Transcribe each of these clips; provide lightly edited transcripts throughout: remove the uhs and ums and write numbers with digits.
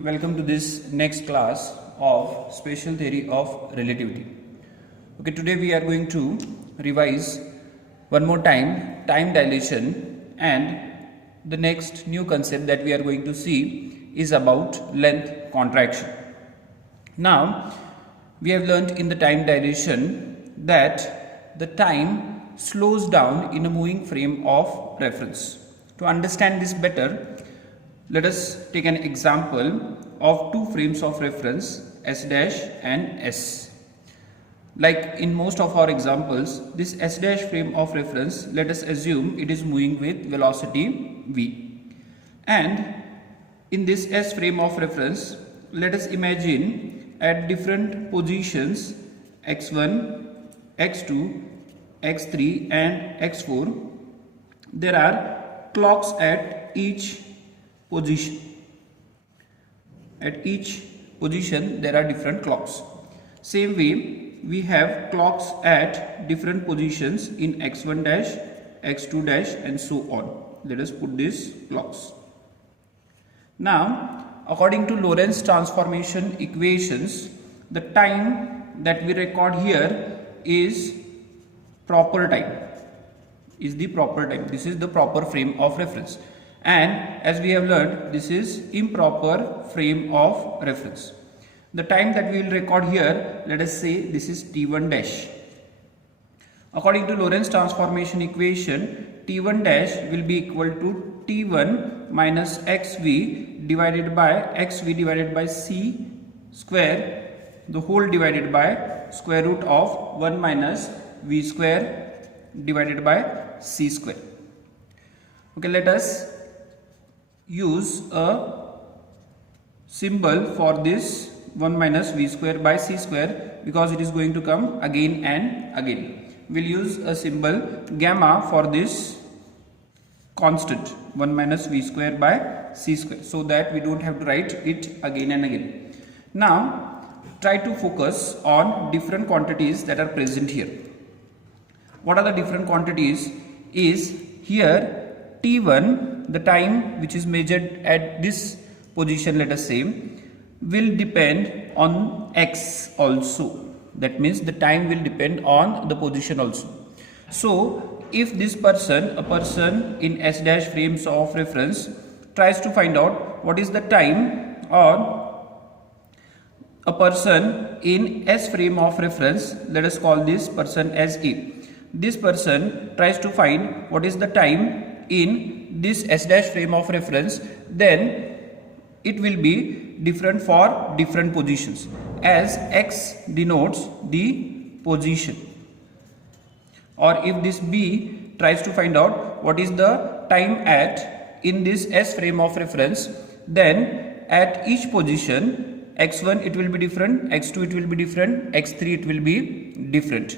Welcome to this next class of special theory of relativity. Okay, today we are going to revise one more time dilation, and the next new concept that we are going to see is about length contraction. Now, we have learnt in the time dilation that the time slows down in a moving frame of reference. To understand this better, let us take an example of two frames of reference S dash and S. Like in most of our examples, this S dash frame of reference, let us assume it is moving with velocity v. And in this S frame of reference, let us imagine at different positions x1, x2, x3 and x4, there are clocks at each position. At each position there are different clocks. Same way we have clocks at different positions in x1 dash, x2 dash and so on. Let us put these clocks. Now, according to Lorentz transformation equations, the time that we record here is proper time. This is the proper frame of reference. And as we have learned, this is improper frame of reference. The time that we will record here, let us say this is t1 dash. According to Lorentz transformation equation, t1 dash will be equal to t1 minus xv divided by c square, the whole divided by square root of 1 minus v square divided by c square. Okay, let us use a symbol for this 1 minus v square by c square because it is going to come again and again. We'll use a symbol gamma for this constant 1 minus v square by c square so that we don't have to write it again and again. Now try to focus on different quantities that are present here. What are the different quantities? Is here t1, the time which is measured at this position, let us say, will depend on x also. That means the time will depend on the position also. So if this person, a person in S dash frames of reference, tries to find out what is the time, or a person in S frame of reference, let us call this person as A. This person tries to find what is the time in this S dash frame of reference, then it will be different for different positions, as x denotes the position. Or if this B tries to find out what is the time at in this S frame of reference, then at each position x1 it will be different, x2 it will be different, x3 it will be different.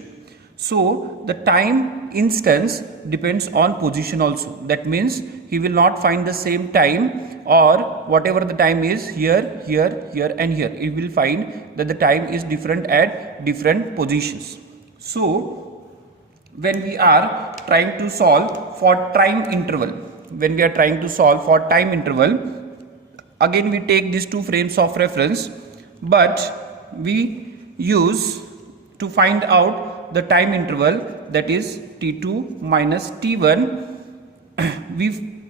So the time instance depends on position also. That means he will not find the same time, or whatever the time is here, here, here and here. He will find that the time is different at different positions. So when we are trying to solve for time interval, again we take these two frames of reference, but we use to find out the time interval, that is t2 minus t1. We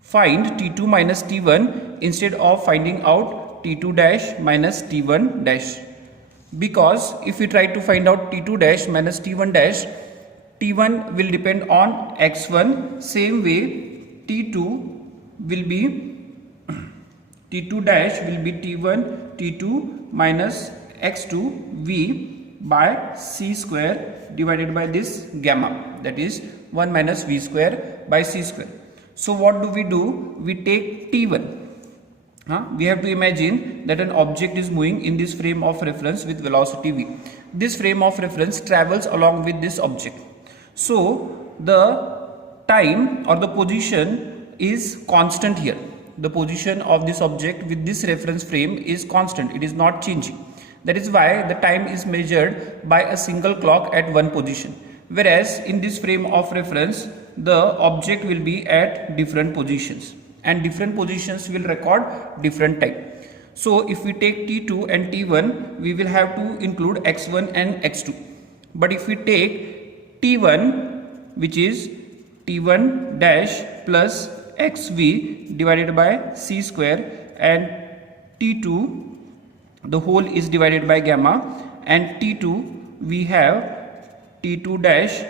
find t2 minus t1 instead of finding out t2 dash minus t1 dash, because if we try to find out t2 dash minus t1 dash, t1 will depend on x1, same way t2 dash will be t1 t2 minus x2 v by c square divided by this gamma, that is 1 minus v square by c square. So what do? We take t1. We have to imagine that an object is moving in this frame of reference with velocity v. This frame of reference travels along with this object. So the time or the position is constant here. The position of this object with this reference frame is constant. It is not changing. That is why the time is measured by a single clock at one position. Whereas in this frame of reference, the object will be at different positions, and different positions will record different time. So if we take T2 and T1, we will have to include x1 and x2. But if we take T1, which is T1 dash plus xv divided by c square, and T2, the whole is divided by gamma, and T2 we have T2 dash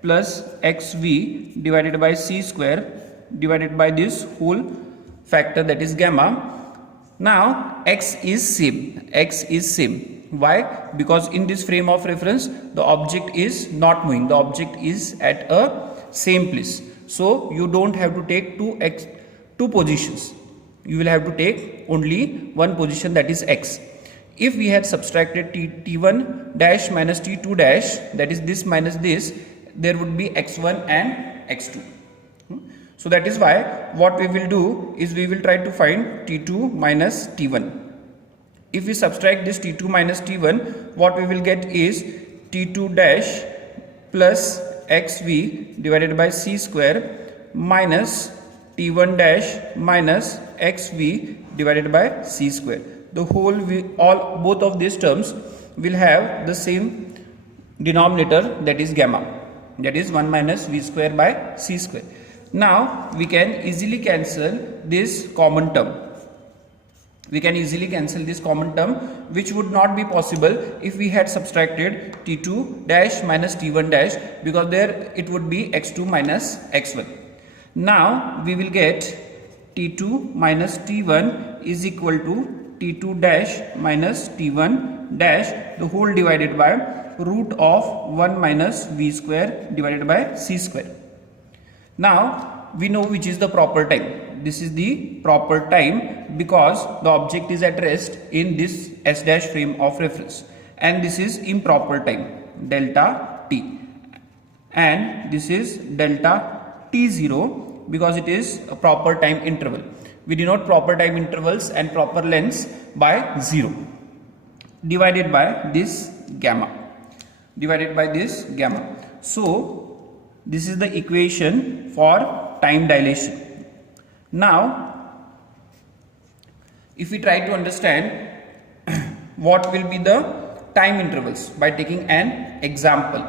plus xv divided by c square divided by this whole factor, that is gamma. Now x is same. Why? Because in this frame of reference the object is not moving, the object is at a same place. So you don't have to take two positions, you will have to take only one position, that is x. If we had subtracted T1 dash minus T2 dash, that is this minus this, there would be x1 and x2. So that is why what we will do is we will try to find T2 minus T1. If we subtract this T2 minus T1, what we will get is T2 dash plus xv divided by c square minus T1 dash minus xv divided by c square. The whole both of these terms will have the same denominator, that is gamma, that is 1 minus v square by c square. Now we can easily cancel this common term. Which would not be possible if we had subtracted T2 dash minus T1 dash, because there it would be x2 minus x1. Now we will get T2 minus T1 is equal to T2 dash minus T1 dash, the whole divided by root of 1 minus v square divided by c square. Now we know which is the proper time. This is the proper time because the object is at rest in this S dash frame of reference, and this is improper time, delta t, and this is delta t0 because it is a proper time interval. We denote proper time intervals and proper lengths by 0 divided by this gamma. So this is the equation for time dilation. Now if we try to understand what will be the time intervals by taking an example.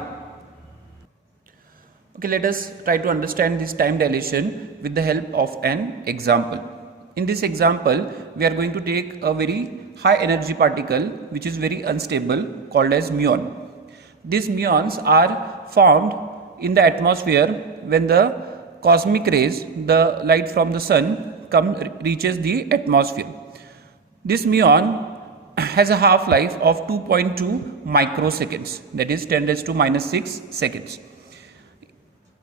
Okay, let us try to understand this time dilation with the help of an example. In this example, we are going to take a very high energy particle which is very unstable, called as muon. These muons are formed in the atmosphere when the cosmic rays, the light from the sun, reaches the atmosphere. This muon has a half-life of 2.2 microseconds, that is 10 raised to minus 6 seconds.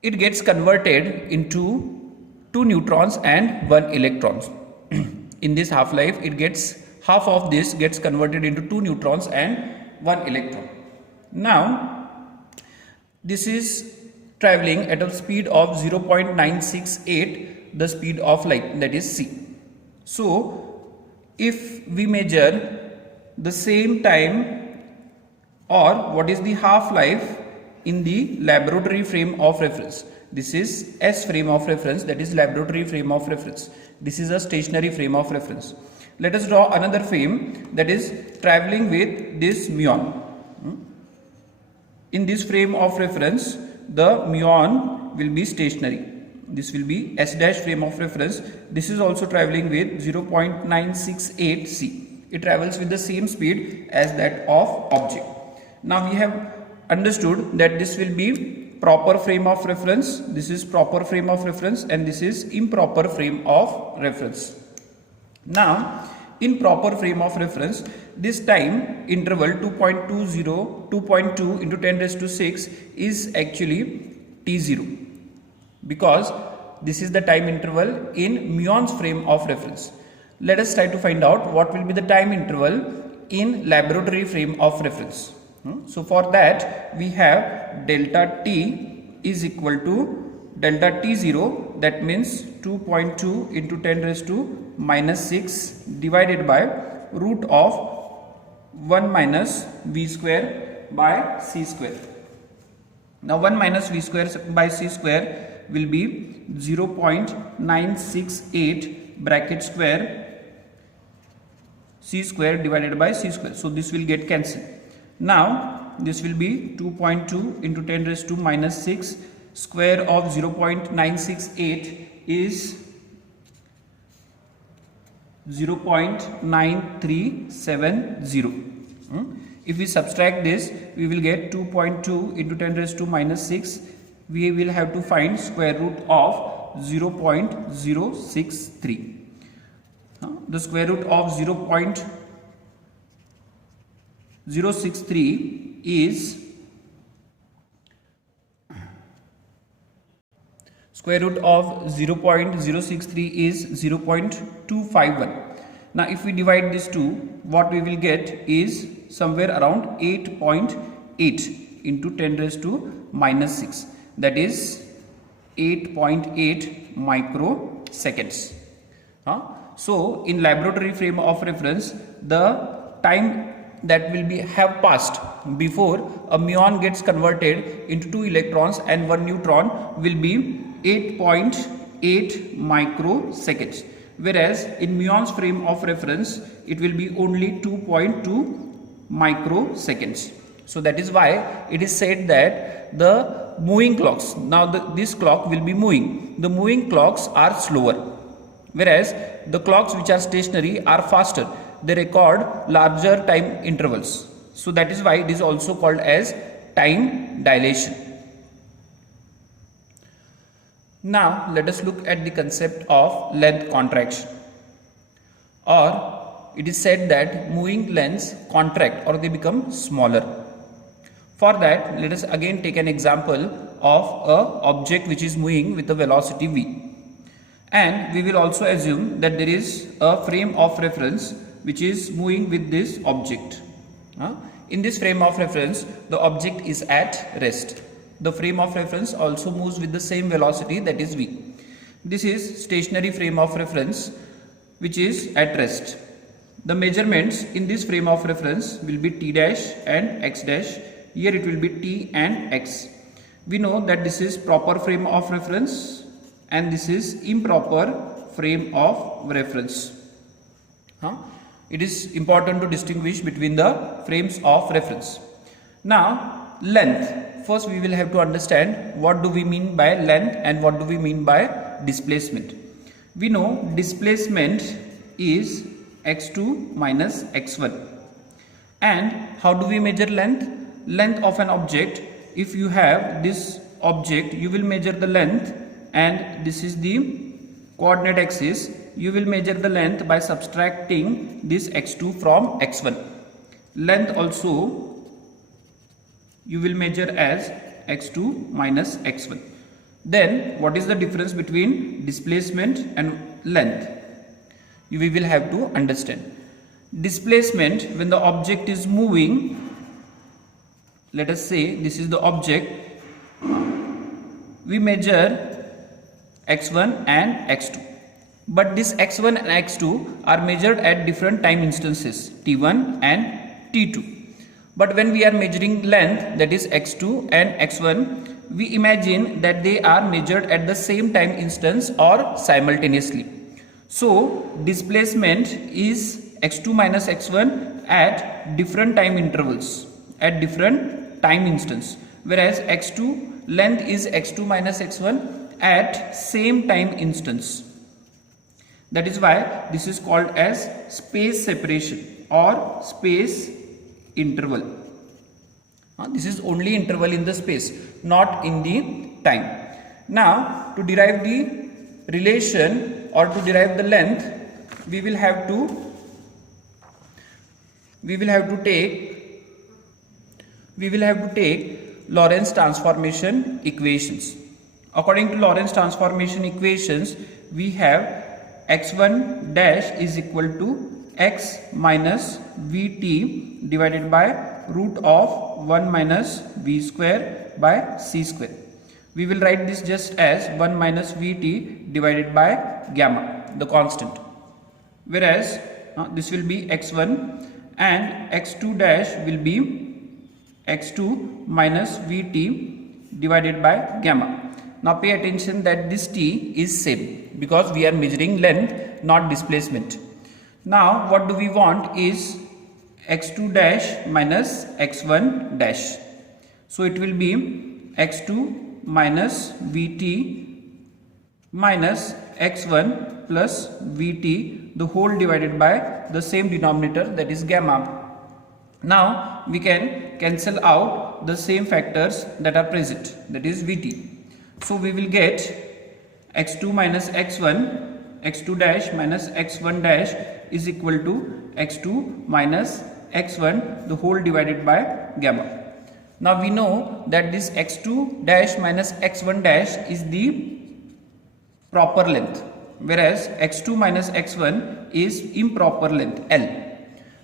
It gets converted into 2 neutrons and 1 electron. In this half-life, half of this gets converted into 2 neutrons and 1 electron. Now this is traveling at a speed of 0.968 the speed of light, that is c. So if we measure the same time, or what is the half-life in the laboratory frame of reference, this is S frame of reference, that is laboratory frame of reference. This is a stationary frame of reference. Let us draw another frame that is traveling with this muon. In this frame of reference, the muon will be stationary. This will be S dash frame of reference. This is also traveling with 0.968 c. It travels with the same speed as that of object. Now we have understood that this will be proper frame of reference, this is proper frame of reference, and this is improper frame of reference. Now in proper frame of reference, this time interval 2.2 into 10 raised to 6 is actually t0, because this is the time interval in muon's frame of reference. Let us try to find out what will be the time interval in laboratory frame of reference. So for that we have delta t is equal to delta t0, that means 2.2 into 10 raised to minus 6 divided by root of 1 minus v square by c square. Now 1 minus v square by c square will be 0.968 bracket square c square divided by c square. So this will get cancelled. Now this will be 2.2 into 10 raised to minus 6. Square of 0.968 is 0.9370. If we subtract this, we will get 2.2 into 10 raised to minus 6. We will have to find square root of 0.063. The square root of 0.063 is square root of 0.063 is 0.251. Now if we divide these two, what we will get is somewhere around 8.8 into 10 raised to minus 6. That is 8.8 microseconds. So in laboratory frame of reference, the time that will have passed before a muon gets converted into 2 electrons and 1 neutron will be 8.8 microseconds, whereas in muon's frame of reference it will be only 2.2 microseconds. So that is why it is said that the moving clocks, now this clock will be moving, the moving clocks are slower, whereas the clocks which are stationary are faster. They record larger time intervals. So that is why it is also called as time dilation. Now let us look at the concept of length contraction. Or it is said that moving lengths contract or they become smaller. For that, let us again take an example of an object which is moving with a velocity v. And we will also assume that there is a frame of reference which is moving with this object. In this frame of reference, the object is at rest. The frame of reference also moves with the same velocity, that is v. This is stationary frame of reference which is at rest. The measurements in this frame of reference will be t dash and x dash. Here it will be t and x. We know that this is proper frame of reference and this is improper frame of reference. It is important to distinguish between the frames of reference. Now length. First we will have to understand what do we mean by length and what do we mean by displacement. We know displacement is x2 minus x1. And how do we measure length? Length of an object, if you have this object, you will measure the length, and this is the coordinate axis. You will measure the length by subtracting this x2 from x1. Length also you will measure as x2 minus x1. Then what is the difference between displacement and length? We will have to understand. Displacement, when the object is moving, let us say this is the object, we measure x1 and x2. But this x1 and x2 are measured at different time instances, t1 and t2. But when we are measuring length, that is x2 and x1, we imagine that they are measured at the same time instance or simultaneously. So displacement is x2 minus x1 at different time intervals, at different time instance, whereas x2 length is x2 minus x1 at same time instance. That is why this is called as space separation or space interval. This is only interval in the space, not in the time. Now to derive the relation or to derive the length, we will have to take Lorentz transformation equations. According to Lorentz transformation equations, we have x1 dash is equal to x minus vt divided by root of 1 minus v square by c square. We will write this just as 1 minus vt divided by gamma, the constant. Whereas this will be x1 and x2 dash will be x2 minus vt divided by gamma. Now pay attention that this t is same because we are measuring length, not displacement. Now what do we want is x2 dash minus x1 dash. So it will be x2 minus vt minus x1 plus vt, the whole divided by the same denominator, that is gamma. Now we can cancel out the same factors that are present, that is vt. So we will get x2 minus x1, x2 dash minus x1 dash is equal to x2 minus x1, the whole divided by gamma. Now we know that this x2 dash minus x1 dash is the proper length, whereas x2 minus x1 is improper length, L.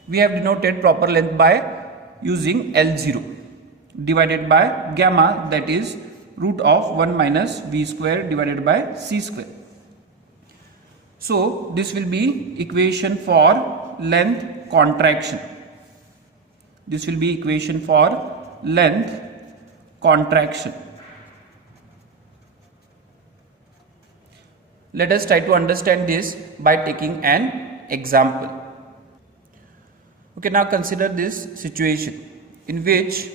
We have denoted proper length by using L0 divided by gamma, that is root of 1 minus v square divided by c square. So this will be equation for length contraction. This will be equation for length contraction. Let us try to understand this by taking an example. Okay, now consider this situation in which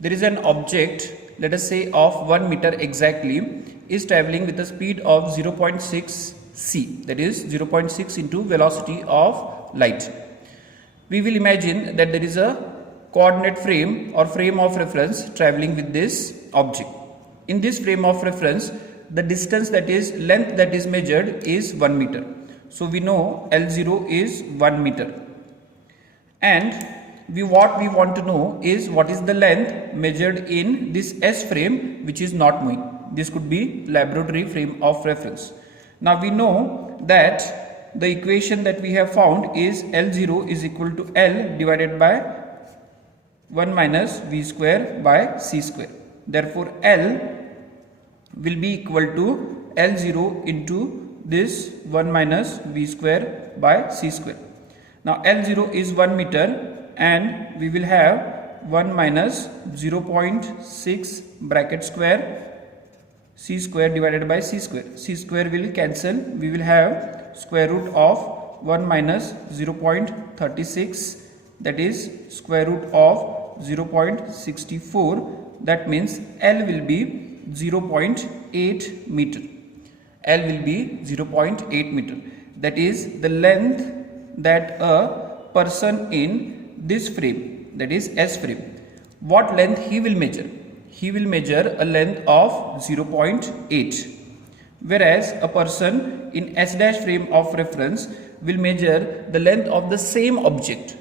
there is an object, let us say of 1 meter exactly, is traveling with a speed of 0.6 c, that is 0.6 into velocity of light. We will imagine that there is a coordinate frame or frame of reference traveling with this object. In this frame of reference, the distance, that is length, that is measured is 1 meter. So we know L0 is 1 meter. And what we want to know is what is the length measured in this S frame which is not moving. This could be laboratory frame of reference. Now we know that the equation that we have found is L0 is equal to L divided by 1 minus v square by c square. Therefore L will be equal to L0 into this 1 minus v square by c square. Now L0 is 1 meter and we will have 1 minus 0.6 bracket square c square divided by c square. C square will cancel. We will have square root of 1 minus 0.36, that is square root of 0.64. That means L will be 0.8 meter. L will be 0.8 meter. That is the length that a person in this frame, that is S frame, what length he will measure? He will measure a length of 0.8, whereas a person in S dash frame of reference will measure the length of the same object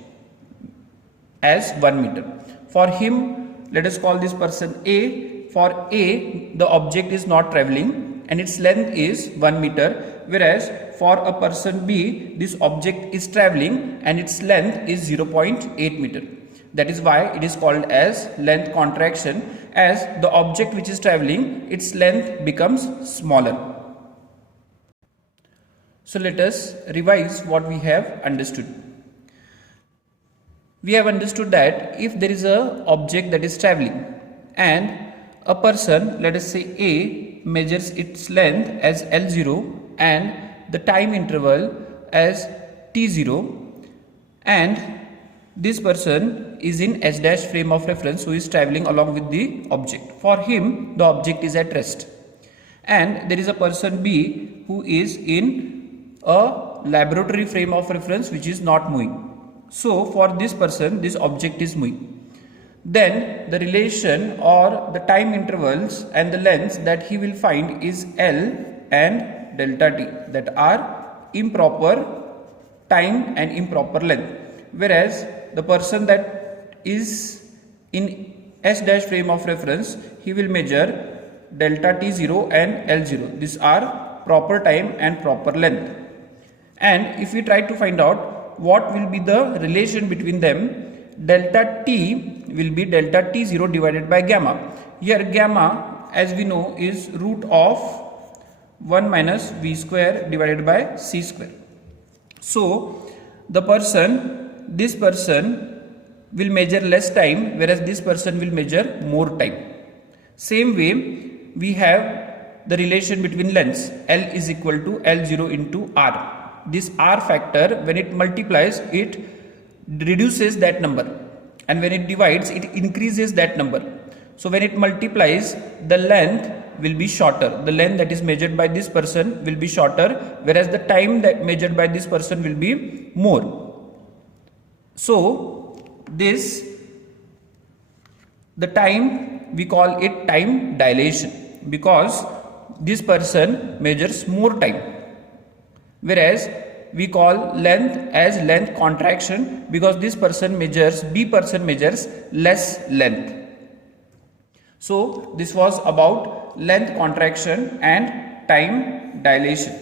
as 1 meter. For him, let us call this person A. For A, the object is not traveling and its length is 1 meter, whereas for a person B, this object is traveling and its length is 0.8 meter. That is why it is called as length contraction, as the object which is traveling, its length becomes smaller. So let us revise what we have understood. We have understood that if there is a object that is traveling and a person, let us say A, measures its length as L0 and the time interval as T0, and this person is in S dash frame of reference who is traveling along with the object. For him, the object is at rest, and there is a person B who is in a laboratory frame of reference which is not moving. So for this person, this object is moving. Then the relation or the time intervals and the lengths that he will find is L and delta t, that are improper time and improper length, whereas the person that is in S dash frame of reference, he will measure delta t0 and L0. These are proper time and proper length. And if we try to find out what will be the relation between them, delta t will be delta t0 divided by gamma. Here gamma, as we know, is root of 1 minus v square divided by c square. So this person will measure less time, whereas this person will measure more time. Same way, we have the relation between lengths. L is equal to L0 into R. this r factor, when it multiplies, it reduces that number, and when it divides, it increases that number. So when it multiplies, the length will be shorter. The length that is measured by this person will be shorter, whereas the time that measured by this person will be more. So the time, we call it time dilation, because this person measures more time, whereas we call length as length contraction, because this person measures, B person measures less length. So this was about length contraction and time dilation.